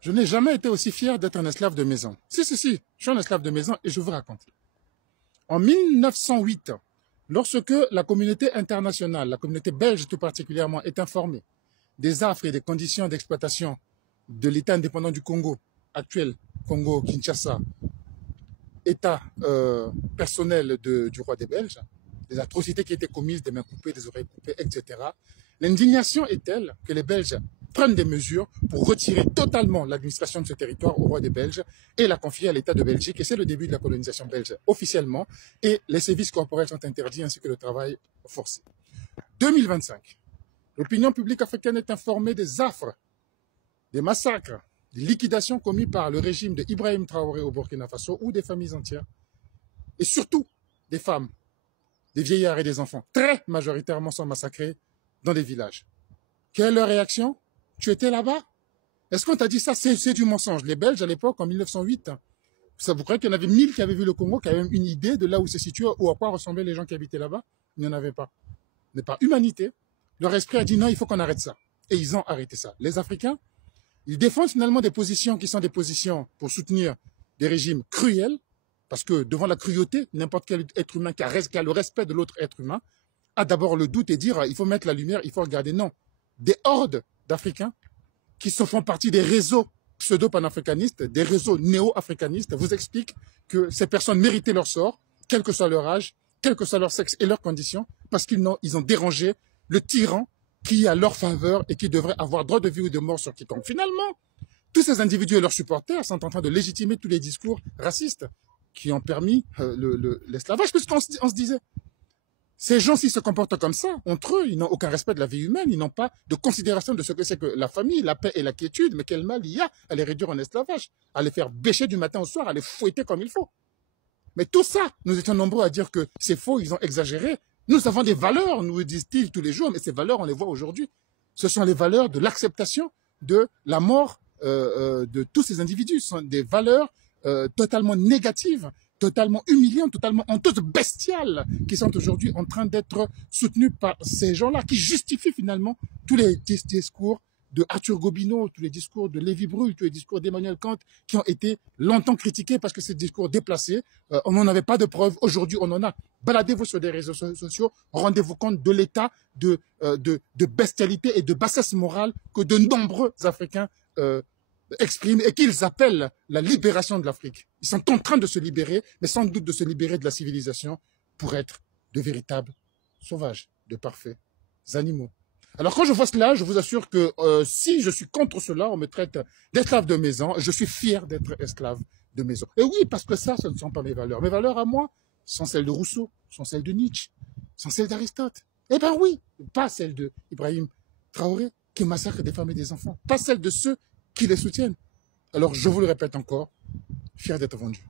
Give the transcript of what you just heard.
Je n'ai jamais été aussi fier d'être un esclave de maison. Si, je suis un esclave de maison et je vous raconte. En 1908, lorsque la communauté internationale, la communauté belge tout particulièrement, est informée des affres et des conditions d'exploitation de l'État indépendant du Congo, actuel Congo-Kinshasa, État personnel du roi des Belges, des atrocités qui étaient commises, des mains coupées, des oreilles coupées, etc. L'indignation est telle que les Belges prennent des mesures pour retirer totalement l'administration de ce territoire au roi des Belges et la confier à l'État de Belgique. Et c'est le début de la colonisation belge officiellement. Et les services corporels sont interdits ainsi que le travail forcé. 2025, l'opinion publique africaine est informée des affres, des massacres, des liquidations commises par le régime de Ibrahim Traoré au Burkina Faso ou des familles entières. Et surtout des femmes, des vieillards et des enfants, très majoritairement sont massacrés dans des villages. Quelle est leur réaction? Tu étais là-bas? Est-ce qu'on t'a dit ça? C'est du mensonge. Les Belges, à l'époque, en 1908, vous croyez qu'il y en avait 1000 qui avaient vu le Congo, qui avaient même une idée de là où se situe ou à quoi ressemblaient les gens qui habitaient là-bas? Il n'y en avait pas. Mais par humanité, leur esprit a dit non, il faut qu'on arrête ça. Et ils ont arrêté ça. Les Africains, ils défendent finalement des positions qui sont des positions pour soutenir des régimes cruels, parce que devant la cruauté, n'importe quel être humain qui a le respect de l'autre être humain a d'abord le doute et dire il faut mettre la lumière, il faut regarder. Non, des hordes d'Africains qui se font partie des réseaux pseudo-panafricanistes, des réseaux néo-africanistes, vous expliquent que ces personnes méritaient leur sort, quel que soit leur âge, quel que soit leur sexe et leurs conditions, parce qu'ils ont dérangé le tyran qui est à leur faveur et qui devrait avoir droit de vie ou de mort sur quiconque. Finalement, tous ces individus et leurs supporters sont en train de légitimer tous les discours racistes qui ont permis l'esclavage, puisqu'on se disait, ces gens, s'ils se comportent comme ça, entre eux, ils n'ont aucun respect de la vie humaine, ils n'ont pas de considération de ce que c'est que la famille, la paix et la quiétude, mais quel mal il y a à les réduire en esclavage, à les faire bêcher du matin au soir, à les fouetter comme il faut. Mais tout ça, nous étions nombreux à dire que c'est faux, ils ont exagéré. Nous avons des valeurs, nous disent-ils tous les jours, mais ces valeurs, on les voit aujourd'hui. Ce sont les valeurs de l'acceptation de la mort de tous ces individus. Ce sont des valeurs totalement négatives, totalement humiliantes, totalement honteuses, bestiales, qui sont aujourd'hui en train d'être soutenues par ces gens-là, qui justifient finalement tous les discours de Arthur Gobineau, tous les discours de Lévi Brul, tous les discours d'Emmanuel Kant, qui ont été longtemps critiqués parce que ces discours déplacés, on n'en avait pas de preuves. Aujourd'hui, on en a. Baladez-vous sur des réseaux sociaux, rendez-vous compte de l'état de bestialité et de bassesse morale que de nombreux Africains expriment et qu'ils appellent la libération de l'Afrique. Ils sont en train de se libérer, mais sans doute de se libérer de la civilisation pour être de véritables sauvages, de parfaits animaux. Alors quand je vois cela, je vous assure que si je suis contre cela, on me traite d'esclave de maison, je suis fier d'être esclave de maison. Et oui, parce que ça, ce ne sont pas mes valeurs. Mes valeurs à moi sont celles de Rousseau, sont celles de Nietzsche, sont celles d'Aristote. Eh bien oui, pas celles de Ibrahim Traoré qui massacre des femmes et des enfants, pas celles de ceux qui les soutiennent. Alors je vous le répète encore, fier d'être vendu.